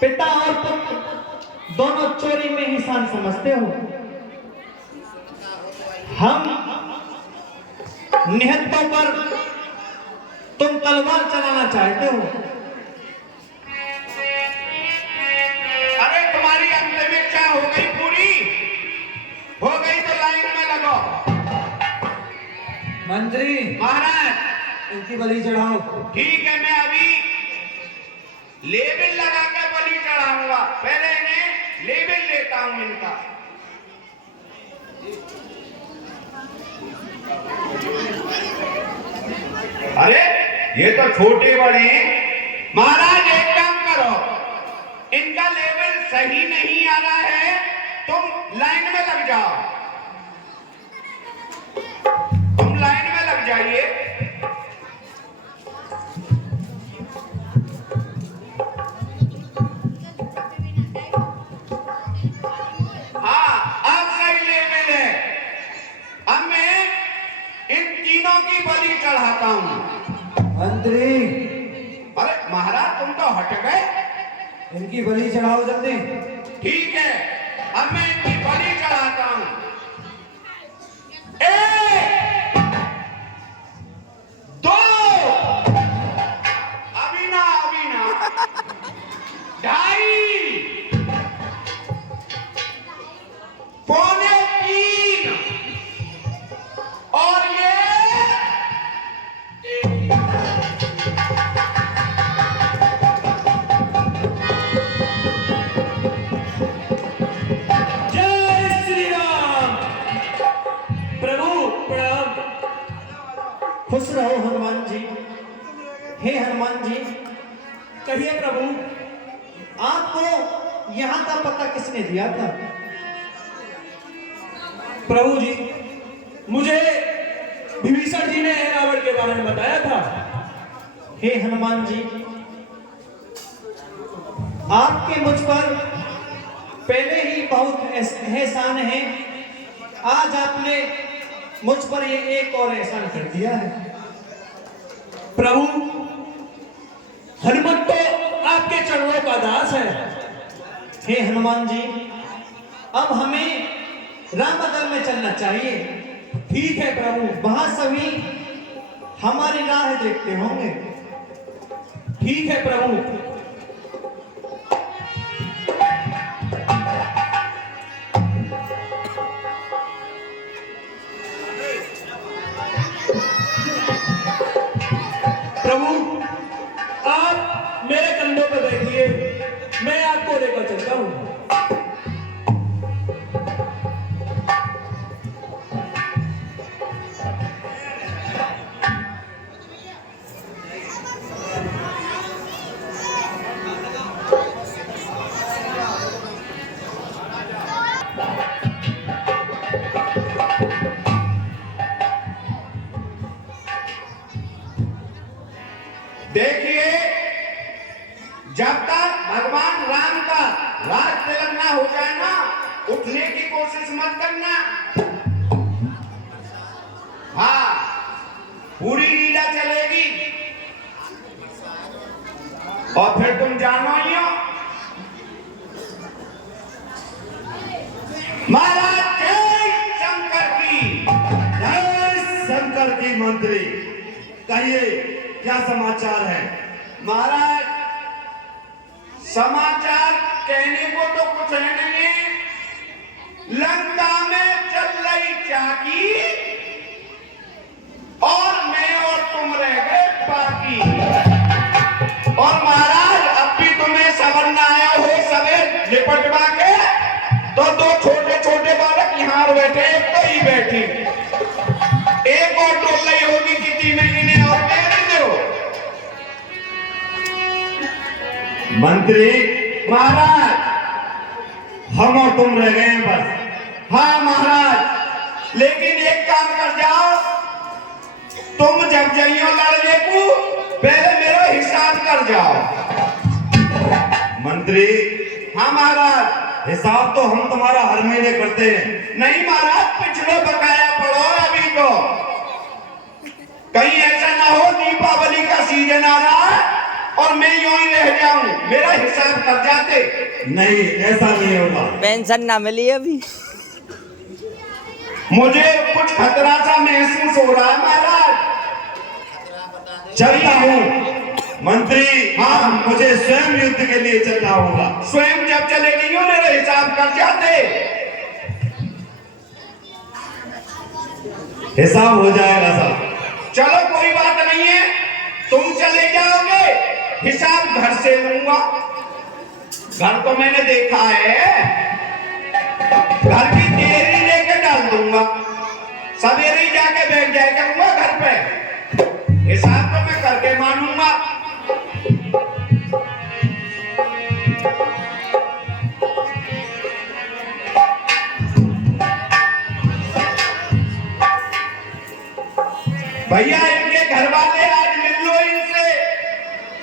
पिता और पुत्र दोनों चोरी में ही शान समझते हो। हम निहत्तों पर तुम तलवार चलाना चाहते हो। अरे तुम्हारी अंत में क्या हो गई पूरी? हो गई तो लाइन में लगो। मंत्री महाराज इनकी बलि चढ़ाओ। ठीक है, मैं अभी लेबल लगा के बलि चढ़ाऊंगा। पहले इन्हें लेबल लेता हूं इनका। अरे ये तो छोटे बड़े हैं। महाराज एक काम करो, इनका लेवल सही नहीं आ रहा है, तुम लाइन में लग जाओ। तुम लाइन में लग जाइए। हाँ, अब सही लेवल है। अब मैं इन तीनों की बलि चढ़ाता हूं। मंत्री अरे महाराज तुम तो हट गए। इनकी बलि चढ़ाओ जल्दी। ठीक है, अब मैं इनकी बलि चढ़ाता हूं। एक, दो, अभी ना, ढाई, पौने तीन, और ये खुश रहो हनुमान जी। हे हनुमान जी, कहिए प्रभु, आपको यहाँ का पता किसने दिया था? प्रभु जी, मुझे विभीषण जी ने रावण के बारे में बताया था। हे हनुमान जी, आपके मुझ पर पहले ही बहुत एहसान है। आज आपने मुझ पर ये एक और एहसान कर दिया है। प्रभु, हनुमत तो आपके चरणों का दास है। हे हनुमान जी, अब हमें रामबदल में चलना चाहिए। ठीक है प्रभु। वहां सभी हमारी राह देखते होंगे। ठीक है प्रभु। प्रभु, आप मेरे कंधों पर बैठिए, मैं आपको लेकर चलता हूं। देखिए, जब तक भगवान राम का राज तिलक ना हो जाए ना, उठने की कोशिश मत करना। हाँ, पूरी लीला चलेगी और फिर तुम जानो ही हो। महाराज जय शंकर की। जय शंकर की। मंत्री कहिए, क्या समाचार है? महाराज, समाचार कहने को तो कुछ है नहीं है। लंका में चल रही चाकी और मैं और तुम रह गए बाकी। और महाराज, अब भी तुम्हें सवरना आया हो सवेर लिपटवा के, तो दो छोटे छोटे बालक यहाँ बैठे, एक तो ही बैठी, एक और डोल रही होगी किसी में इन्हें और मेरे दो। मंत्री, महाराज, हम और तुम रह गए हैं बस। हाँ महाराज, लेकिन एक काम कर जाओ, तुम जब जइयो लड़ने को पहले मेरा हिसाब कर जाओ। मंत्री, हाँ महाराज। हिसाब तो हम तुम्हारा हर महीने करते हैं। नहीं महाराज, पिछले बकाया पड़ो अभी तो। कहीं ऐसा ना हो दीपावली का सीजन आ रहा है और मैं यूं ही रह जाऊं, मेरा हिसाब कर जाते। नहीं, ऐसा नहीं होगा। पेंशन ना मिली अभी। मुझे कुछ खतरा सा महसूस हो रहा है महाराज। चलता हूँ मंत्री। हाँ, मुझे स्वयं युद्ध के लिए चलना होगा। स्वयं जब चले गई हो, मेरा हिसाब कर जाते। हिसाब हो जाएगा साहब। चलो कोई बात नहीं है, तुम चले जाओगे, हिसाब घर से लूंगा। घर तो मैंने देखा है, घर की देरी लेके डाल दूंगा, सवेरे ही जाके बैठ जाया करूंगा घर पे। हिसाब तो मैं करके मानूंगा। भैया, इनके घर वाले आज मिल लो इनसे,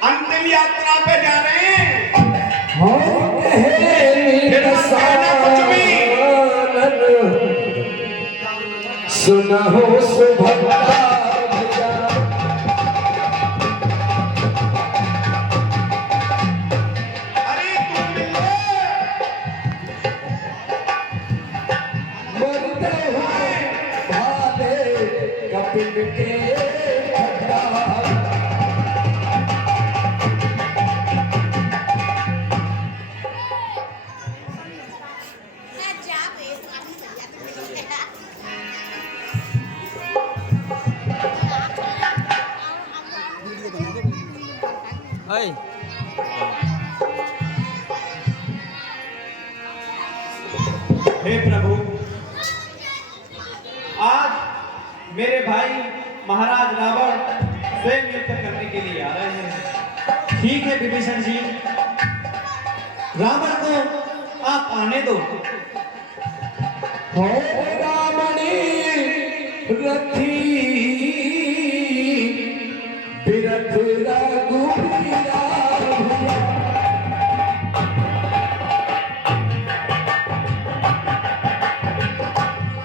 अंतिम यात्रा पे जा रहे हैं। फिर मत कहना कुछ भी। सुना हो सुभद्रा अरे तुम मिल लो। मरते हुए भाले कपिल के ओए, हे प्रभु, आज मेरे भाई महाराज रावण स्वयं युद्ध करने के लिए आ रहे हैं। ठीक है विभीषण जी, रावण को आप आने दो। हो रामणी रथी बिरथ रघुबीरा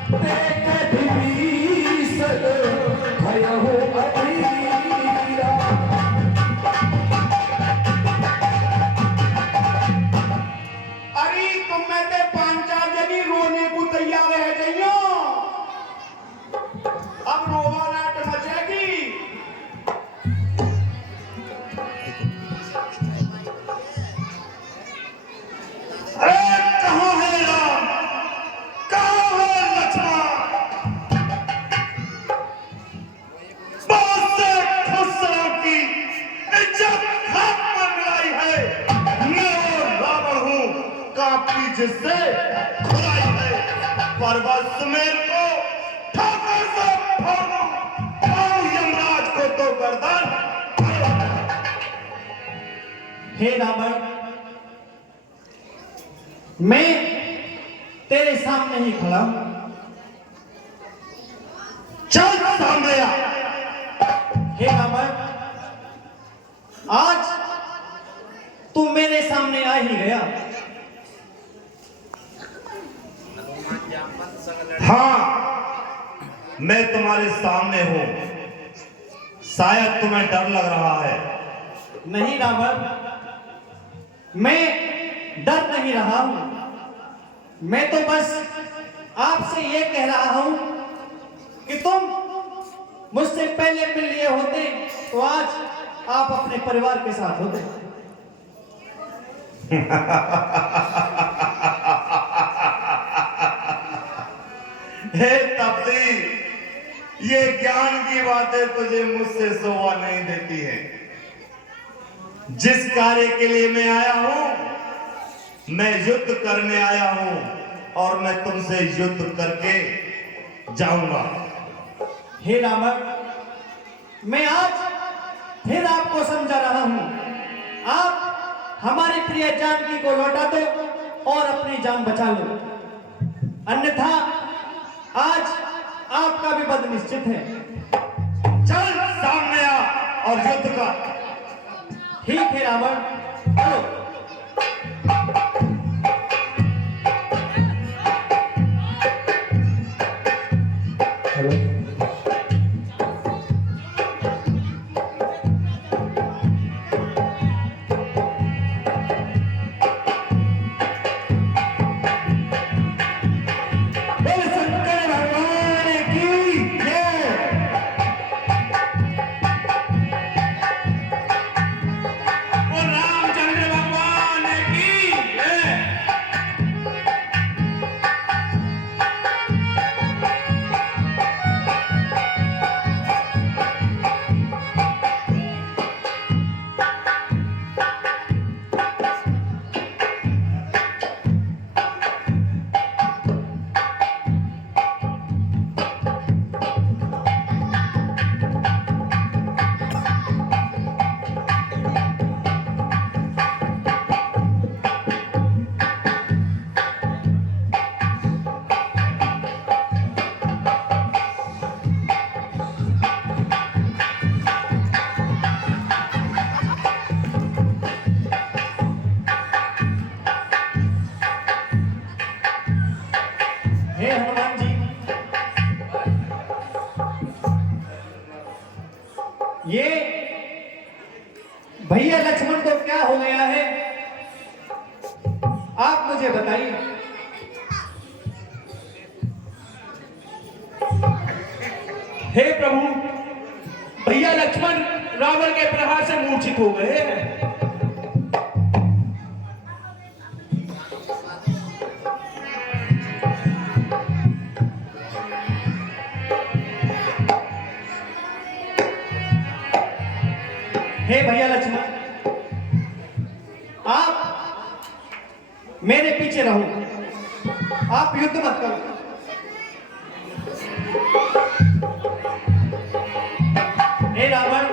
देखत भी सुमेर को ठाकुर से फोड़ो, आओ यमराज को तो गर्दन। हे रावण, मैं तेरे सामने ही खड़ा हूं। चल सामने आ। हे रावण, आज तू मेरे सामने आ ही गया। हाँ, मैं तुम्हारे सामने हूं। शायद तुम्हें डर लग रहा है। नहीं रावण, मैं डर नहीं रहा हूं। मैं तो बस आपसे ये कह रहा हूं कि तुम मुझसे पहले मिल लिए होते तो आज आप अपने परिवार के साथ होते। हे तपसी, ये ज्ञान की बातें तुझे मुझसे शोभा नहीं देती है। जिस कार्य के लिए मैं आया हूं, मैं युद्ध करने आया हूं और मैं तुमसे युद्ध करके जाऊंगा। हे रावण, मैं आज फिर आपको समझा रहा हूं। आप हमारी प्रिय जानकी को लौटा दो और अपनी जान बचा लो, अन्यथा आज आपका भी वध निश्चित है। चल सामने आ और युद्ध कर। ठीक है रावण, चलो। हे हनुमान जी, ये भैया लक्ष्मण को क्या हो गया है, आप मुझे बताइए। हे प्रभु, भैया लक्ष्मण रावण के प्रहार से मूर्छित हो गए हैं। हे भैया लक्ष्मण, आप मेरे पीछे रहो, आप युद्ध मत करो। हे रावण,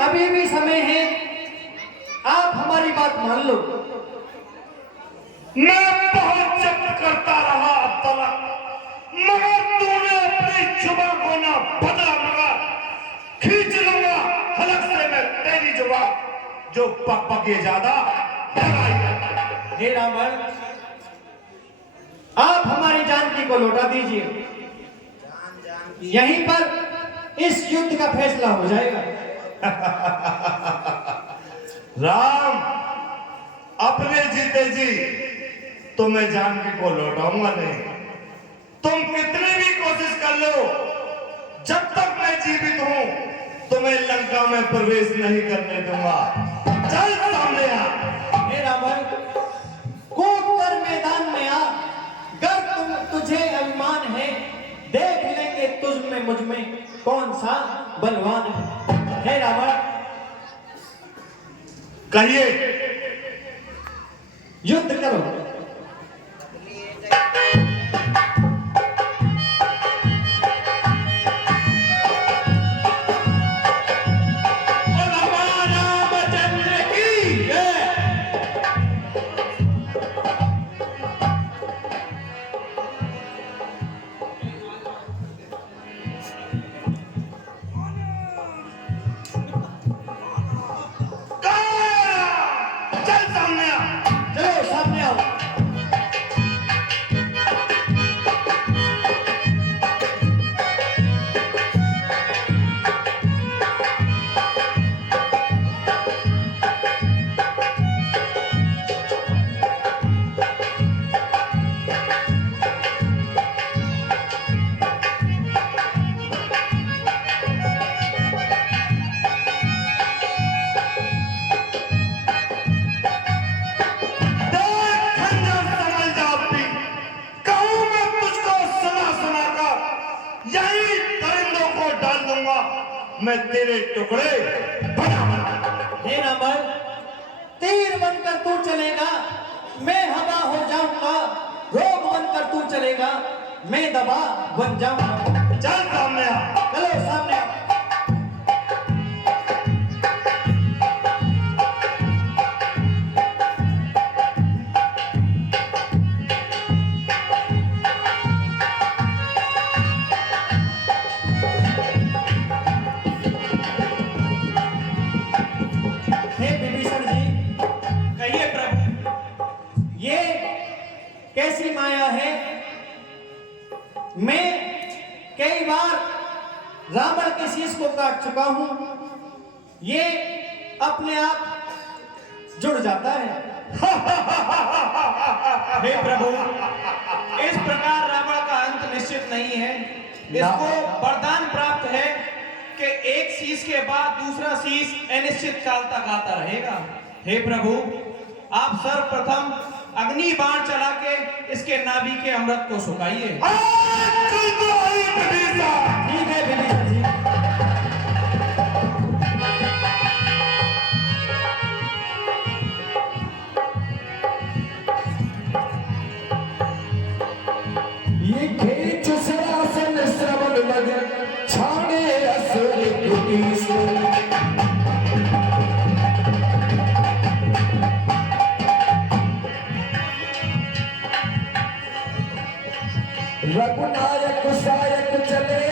अभी भी समय है, आप हमारी बात मान लो। मैं बहुत जब्त करता रहा अब तक, मगर तूने अपनी जुबान को ना बदला, मगर खींच लूंगा हलक से मैं तेरी जुबान, जो पक पके ज्यादा लगाई है। हे रावण, आप हमारी जानकी को लौटा दीजिए, यहीं पर इस युद्ध का फैसला हो जाएगा। राम, अपने जीते जी तो मैं जानकी को लौटाऊंगा नहीं। तुम कितनी भी कोशिश कर लो, जब तक मैं जीवित हूं तुम्हें लंका में प्रवेश नहीं करने दूंगा। चल सामने आ। हे रावण, कूद कर मैदान में आ, गर तुझे अभिमान है, देख लेंगे तुझ में मुझ में कौन सा बलवान है। हे रावण, कहिए। युद्ध करो। बोल भगवान रामचंद्र की जय। चल सामने आ। चलो सामने आओ। खंजर समझ जा अपनी। कहूं मैं तुझको सुना सुना कर यही परिंदों को डाल दूंगा मैं तेरे टुकड़े बना बना। हे रावण, तीर बनकर तू चलेगा, मैं हवा हो जाऊंगा। रोग बनकर तू चलेगा, मैं दवा बन जाऊंगा। चल सामने आ। चलो सामने आओ। हे विभीषण जी, कहिए प्रभु। ये कैसी माया है? मैं कई बार रावण के शीश को काट चुका हूं, ये अपने आप जुड़ जाता है। हे प्रभु, इस प्रकार रावण का अंत निश्चित नहीं है। इसको वरदान प्राप्त है कि एक शीश के बाद दूसरा शीश अनिश्चित काल तक आता रहेगा। हे प्रभु, आप सर्वप्रथम अग्नि बाण चला के इसके नाभि के अमृत को सुखाइए। ठीक है विभीषण जी। ये खेच सरासन श्रवण लगे छाने असुर कुटी से। रघुनायक सायक चले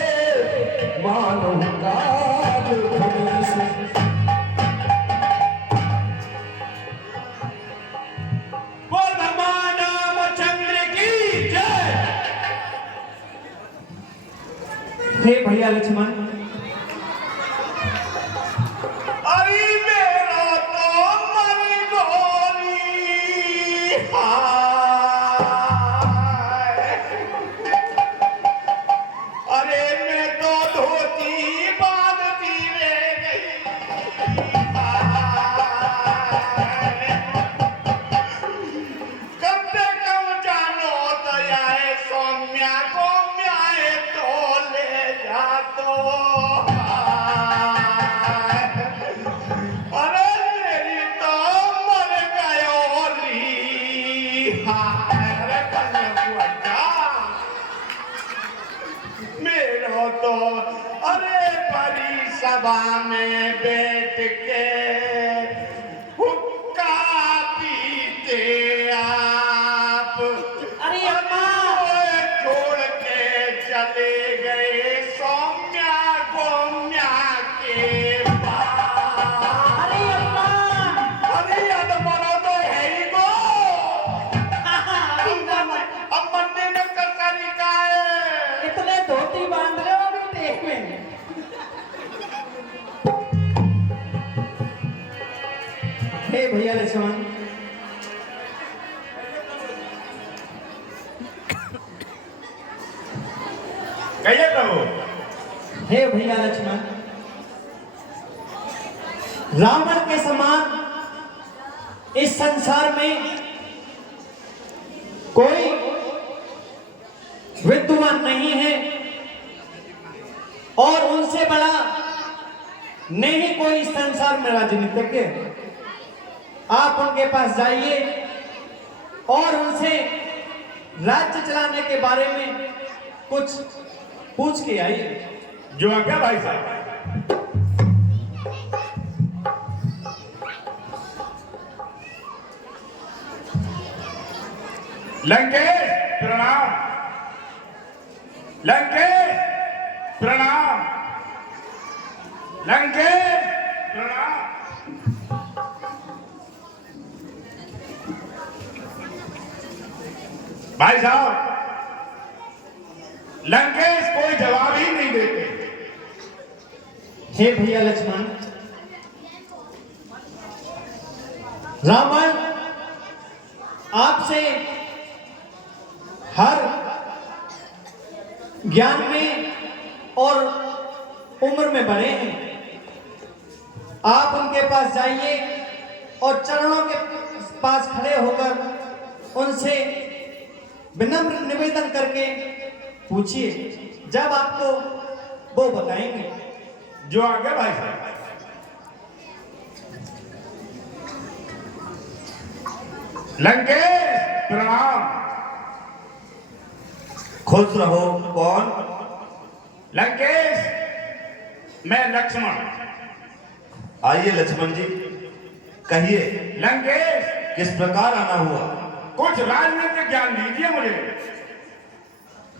मानो काल घड़ी से। बोल भगवान रामचंद्र की जय। हे भैया लक्ष्मण, अरे मेरा तो मन गोरी हाय। अरे मैं तो धोती बांधती रह गई हाय। कम से कम जानो दयाए सौम्या को म्याए तो ले जा तो हाय। अरे मेरी तो मर गयो री हाय। अरे कन्या मेरो तो अरे बड़ी सभा में बैठ के हुक्का पीते आप। अरे अम्मा! ओए छोड़ के चले गए सौम्या गोम्या के पास। अरे अम्मा! अरे याद मरो तो है ही गो। अब मंदिर में कचहरी का है। इतने धोती बांध रहे हो अभी देख में। हे भैया लक्ष्मण, कहिए प्रभु। हे भैया लक्ष्मण, रावण के समान इस संसार में कोई विद्वान नहीं है और उनसे बड़ा नहीं कोई इस संसार में राजनीतिज्ञ। आप उनके पास जाइए और उनसे राज्य चलाने के बारे में कुछ पूछ के आई। जो आज्ञा भाई साहब। लंकेश प्रणाम, लंकेश प्रणाम, लंकेश प्रणाम। भाई साहब, लंकेश कोई जवाब ही नहीं देते। हे भैया लक्ष्मण, रावण आपसे हर ज्ञान में और उम्र में बड़े हैं। आप उनके पास जाइए और चरणों के पास खड़े होकर उनसे विनम्र निवेदन करके पूछिए, जब आपको वो बताएंगे। जो आज्ञा भाई साहब। लंकेश प्रणाम। खुश रहो। कौन? लंकेश, मैं लक्ष्मण। आइए लक्ष्मण जी, कहिए लंकेश, किस प्रकार आना हुआ? कुछ राजनीतिक ज्ञान दीजिए मुझे।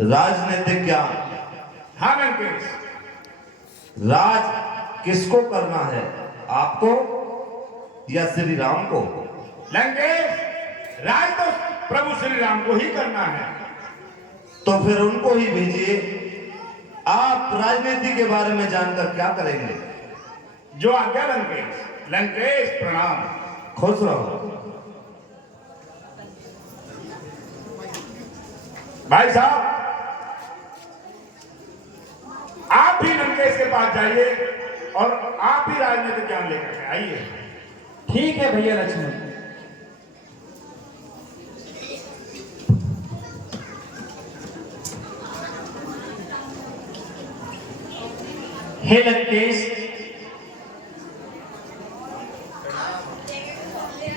राजनीतिक ज्ञान? हाँ लंकेश। राज किसको करना है, आपको या श्री राम को? लंकेश, राज तो प्रभु श्री राम को ही करना है। तो फिर उनको ही भेजिए। आप राजनीति के बारे में जानकर क्या करेंगे? जो आज्ञा लंकेश। लंकेश प्रणाम। खुश रहो। भाई साहब, आप भी लंकेश के पास जाइए और आप ही राजनीतिक ज्ञान लेकर के आइए। ठीक है भैया लक्ष्मण। हे लंकेश,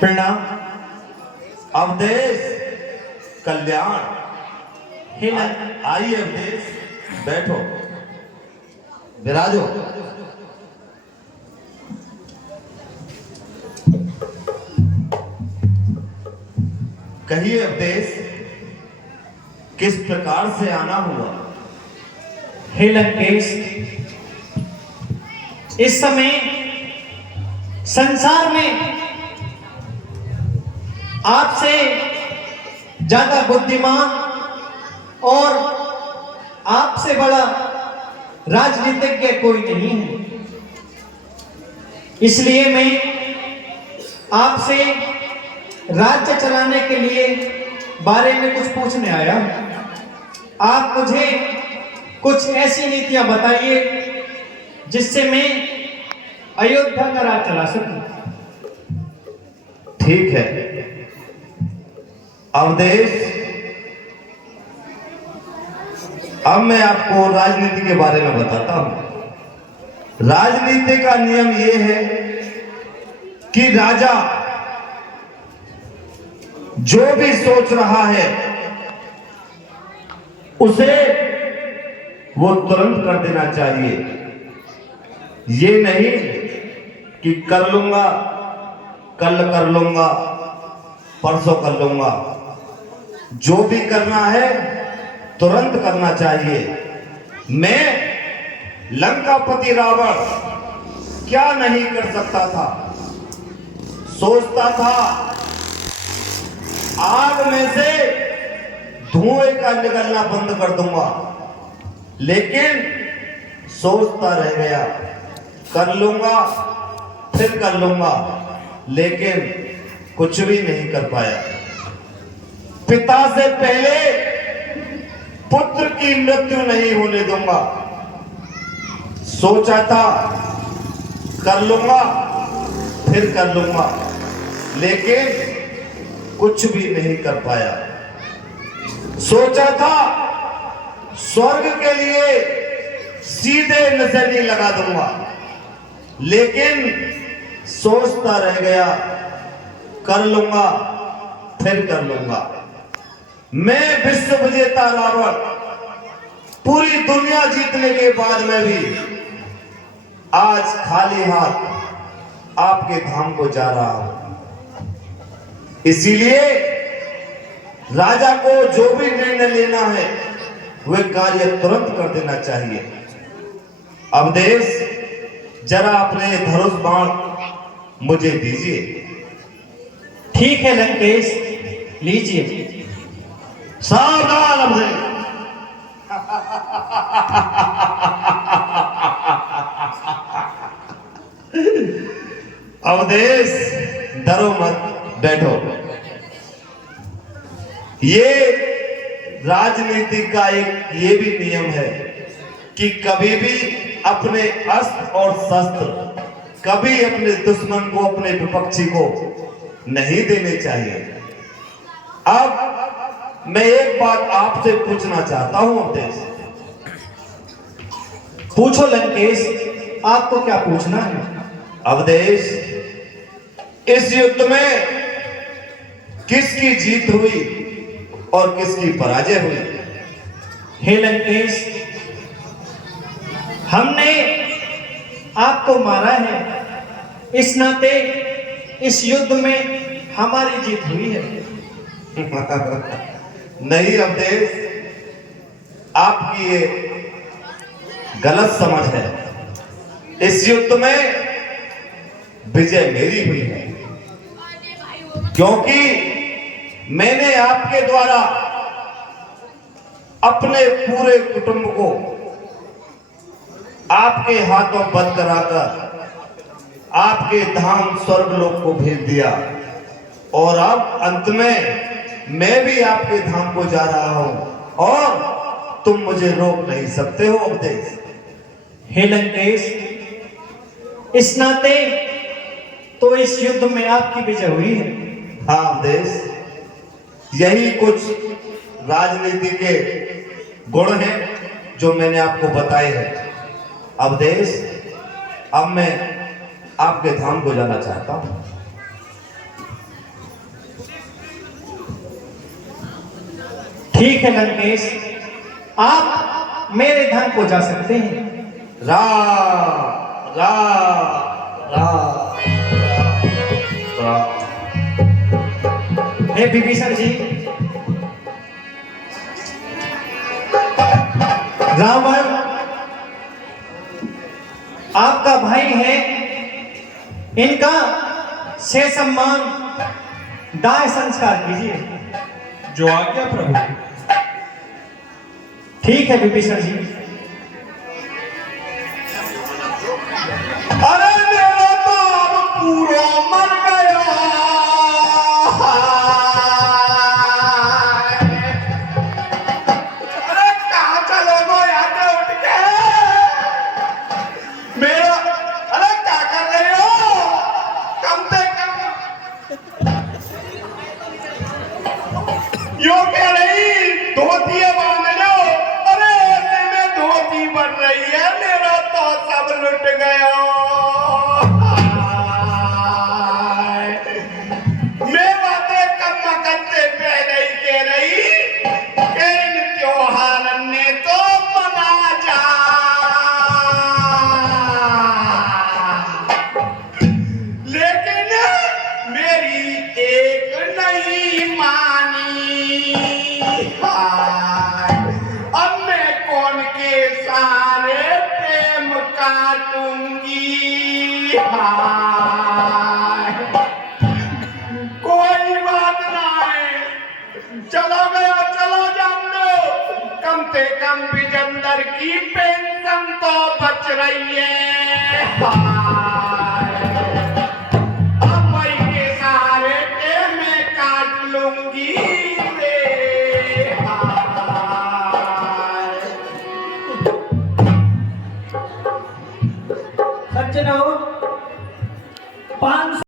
प्रणाम। अवधेश कल्याण। हे लंकेश, आइए अवधेश, बैठो, विराजो। कहिए अवधेश, किस प्रकार से आना हुआ? हे लंकेश, इस समय संसार में आपसे ज्यादा बुद्धिमान और आपसे बड़ा राजनीतिज्ञ कोई नहीं है। इसलिए मैं आपसे राज्य चलाने के लिए बारे में कुछ पूछने आया हूं। आप मुझे कुछ ऐसी नीतियां बताइए जिससे मैं अयोध्या का राज चला सकूं। ठीक है अवधेश, अब मैं आपको राजनीति के बारे में बताता हूं। राजनीति का नियम यह है कि राजा जो भी सोच रहा है उसे वो तुरंत कर देना चाहिए। ये नहीं कि कर लूंगा, कल कर लूंगा, परसों कर लूंगा। जो भी करना है तुरंत करना चाहिए। मैं लंकापति रावण क्या नहीं कर सकता था? सोचता था आग में से धुएं का निकलना बंद कर दूंगा, लेकिन सोचता रह गया, कर लूंगा फिर कर लूंगा, लेकिन कुछ भी नहीं कर पाया। पिता से पहले पुत्र की मृत्यु नहीं होने दूंगा। सोचा था कर लूंगा फिर कर लूंगा, लेकिन कुछ भी नहीं कर पाया। सोचा था स्वर्ग के लिए सीधे निशानी लगा दूंगा, लेकिन सोचता रह गया, कर लूंगा फिर कर लूंगा। मैं विश्व विजेता रावण पूरी दुनिया जीतने के बाद में भी आज खाली हाथ आपके धाम को जा रहा हूं। इसीलिए राजा को जो भी निर्णय लेना है वह कार्य तुरंत कर देना चाहिए। अवधेश, जरा अपने धनुष बाण मुझे दीजिए। ठीक है लंकेश, लीजिए। सावधान अवधेश। अवधेश, डरो मत, बैठो। ये राजनीति का एक ये भी नियम है कि कभी भी अपने अस्त्र और शस्त्र कभी अपने दुश्मन को, अपने विपक्षी को नहीं देने चाहिए। अब मैं एक बात आपसे पूछना चाहता हूं अवधेश। पूछो लंकेश, आपको क्या पूछना है? अवधेश, इस युद्ध में किसकी जीत हुई और किसकी पराजय हुई? हे लंकेश, हमने आपको मारा है, इस नाते इस युद्ध में हमारी जीत हुई है। नहीं अवधेश, आपकी ये गलत समझ है। इस युद्ध में विजय मेरी हुई है, क्योंकि मैंने आपके द्वारा अपने पूरे कुटुंब को आपके हाथों बंद कराकर आपके धाम स्वर्गलोक को भेज दिया, और अब अंत में मैं भी आपके धाम को जा रहा हूं और तुम मुझे रोक नहीं सकते हो अवधेश। हे लंकेश, इस नाते तो इस युद्ध में आपकी विजय हुई है। हाँ अवधेश, यही कुछ राजनीति के गुण हैं जो मैंने आपको बताए हैं। अवधेश, अब मैं आपके धाम को जाना चाहता हूं। ठीक है लंकेश, आप मेरे धाम को जा सकते हैं। रा रा रा रा। हे विभीषण जी, रावण आपका भाई है, इनका से सम्मान दाह संस्कार कीजिए। जो आज्ञा प्रभु। ठीक है विभीषण जी। अरे मेरा तो अब पूरा मर गया। अरे कहाँ चले गो यहाँ से उठ के? मेरा, अरे क्या कर रहे हो? कम से कम यो कह रही धोती बांध लो। अरे ऐसे में धोती बन रही है, मेरा तो सब लुट गया। मैं बातें कम करते पहले ही कह रही कि इन त्योहार ने तो मना जा, लेकिन मेरी एक नहीं मानी। हाय, अब मैं कौन के सारे प्रेम काटूंगी। हाय, कोई बात ना है, चलो गया चलो जान दो, कम से कम विजेंदर की पेंशन तो बच रही है। हाय, अब वही के सारे के मैं काट लूंगी रे। हाय, सज्जनों, 500